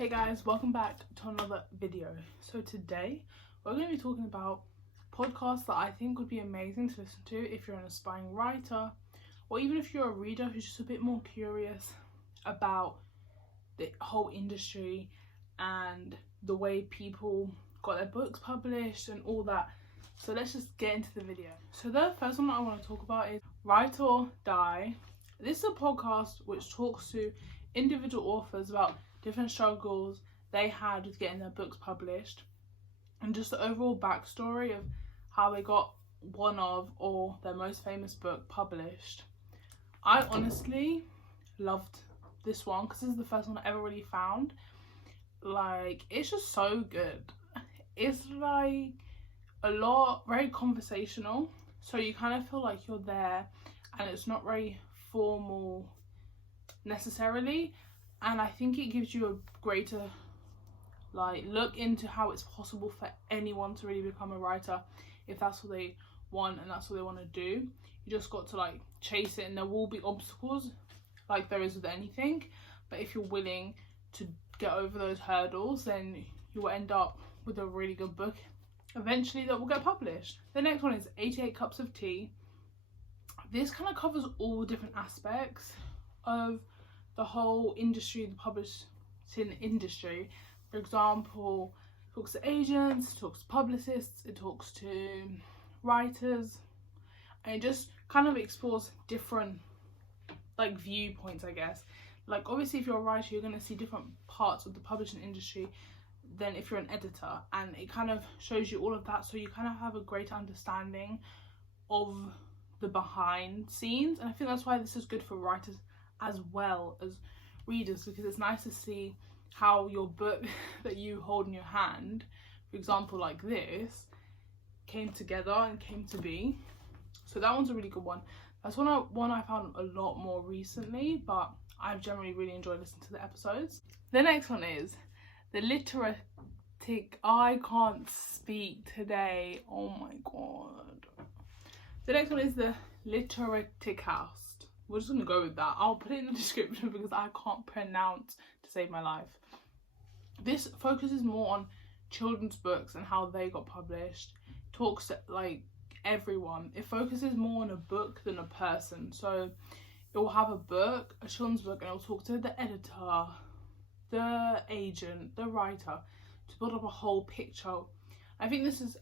Hey guys, welcome back to another video. So today we're going to be talking about podcasts that I think would be amazing to listen to if you're an aspiring writer, or even if you're a reader who's just a bit more curious about the whole industry and the way people got their books published and all that. So let's just get into the video. So the first one that I want to talk about is Write or Die. This is a podcast which talks to individual authors about different struggles they had with getting their books published and just the overall backstory of how they got one of or their most famous book published. I honestly loved this one because this is the first one I ever really found. Like, it's just so good. It's like a lot, very conversational, so you kind of feel like you're there and it's not very formal necessarily, and I think it gives you a greater look into how it's possible for anyone to really become a writer if that's what they want and that's what they want to do. You just got to chase it, and there will be obstacles like there is with anything, but if you're willing to get over those hurdles, then you will end up with a really good book eventually that will get published. The next one is 88 Cups of Tea. This kind of covers all different aspects of the whole industry, the publishing industry. For example, it talks to agents, it talks to publicists, it talks to writers, and it just kind of explores different viewpoints, I guess. Obviously if you're a writer, you're going to see different parts of the publishing industry than if you're an editor, and it kind of shows you all of that, so you kind of have a greater understanding of the behind scenes. And I think that's why this is good for writers as well as readers, because it's nice to see how your book that you hold in your hand, for example like this, came together and came to be. So that one's a really good one. That's one I found a lot more recently, but I've generally really enjoyed listening to the episodes. The next one is the Literatic. I can't speak today, oh my god. The next one is the Literatic House. We're just going to go with that. I'll put it in the description because I can't pronounce to save my life. This focuses more on children's books and how they got published. It talks to everyone. It focuses more on a book than a person. So it will have a book, a children's book, and it will talk to the editor, the agent, the writer, to build up a whole picture. I think this is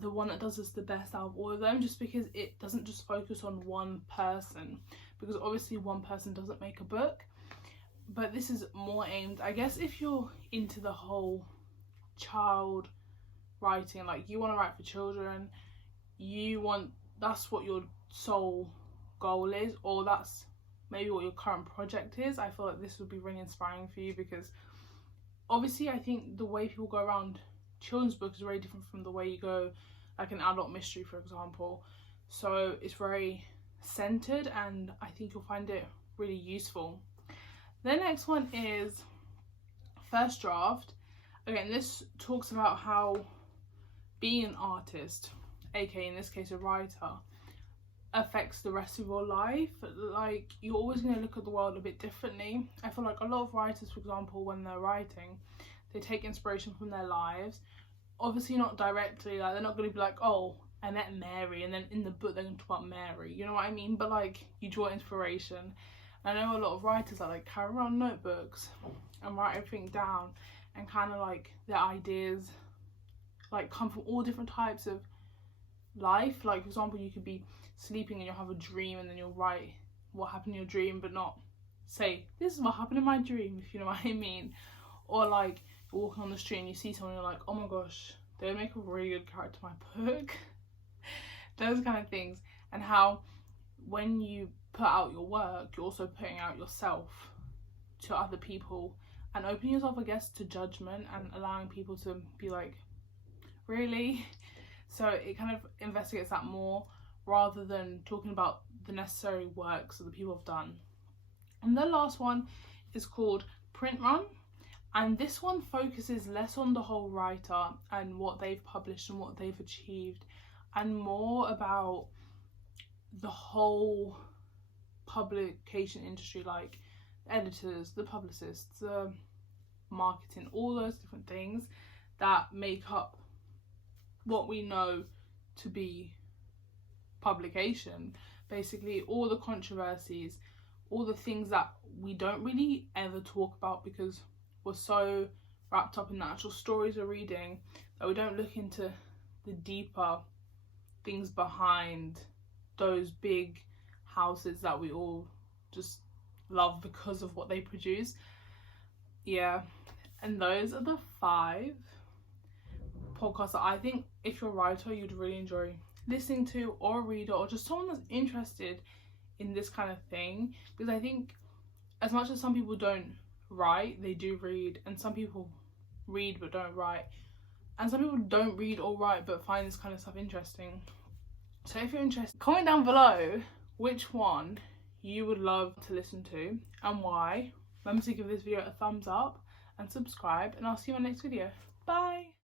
the one that does this the best out of all of them, just because it doesn't just focus on one person, because obviously one person doesn't make a book, but this is more aimed, I guess, if you're into the whole child writing, you want to write for children, that's what your sole goal is, or that's maybe what your current project is. I feel like this would be really inspiring for you, because obviously I think the way people go around children's books is very different from the way you go an adult mystery, for example. So it's very centered, and I think you'll find it really useful. The next one is First Draft. Again, this talks about how being an artist, aka in this case a writer, affects the rest of your life. You're always going to look at the world a bit differently. I feel like a lot of writers, for example, when they're writing, they take inspiration from their lives. Obviously not directly, they're not going to be like, oh, I met Mary, and then in the book they're going to talk about Mary, you know what I mean? But you draw inspiration. I know a lot of writers that carry around notebooks and write everything down, and kind of their ideas come from all different types of life. For example, you could be sleeping and you'll have a dream, and then you'll write what happened in your dream, but not say this is what happened in my dream, if you know what I mean. Or you're walking on the street and you see someone, you're like, oh my gosh, they would make a really good character in my book. Those kind of things. And how when you put out your work, you're also putting out yourself to other people, and opening yourself, I guess, to judgment, and allowing people to be like, really? So it kind of investigates that more, rather than talking about the necessary works that the people have done. And the last one is called Print Run, and this one focuses less on the whole writer and what they've published and what they've achieved, and more about the whole publication industry, the editors, the publicists, the marketing, all those different things that make up what we know to be publication. Basically, all the controversies, all the things that we don't really ever talk about because we're so wrapped up in the actual stories we're reading that we don't look into the deeper things behind those big houses that we all just love because of what they produce. Yeah, and those are the 5 podcasts that I think if you're a writer you'd really enjoy listening to, or a reader, or just someone that's interested in this kind of thing. Because I think as much as some people don't write, they do read, and some people read but don't write, and some people don't read or write but find this kind of stuff interesting. So if you're interested, comment down below which one you would love to listen to and why. Remember to give this video a thumbs up and subscribe, and I'll see you in my next video. Bye!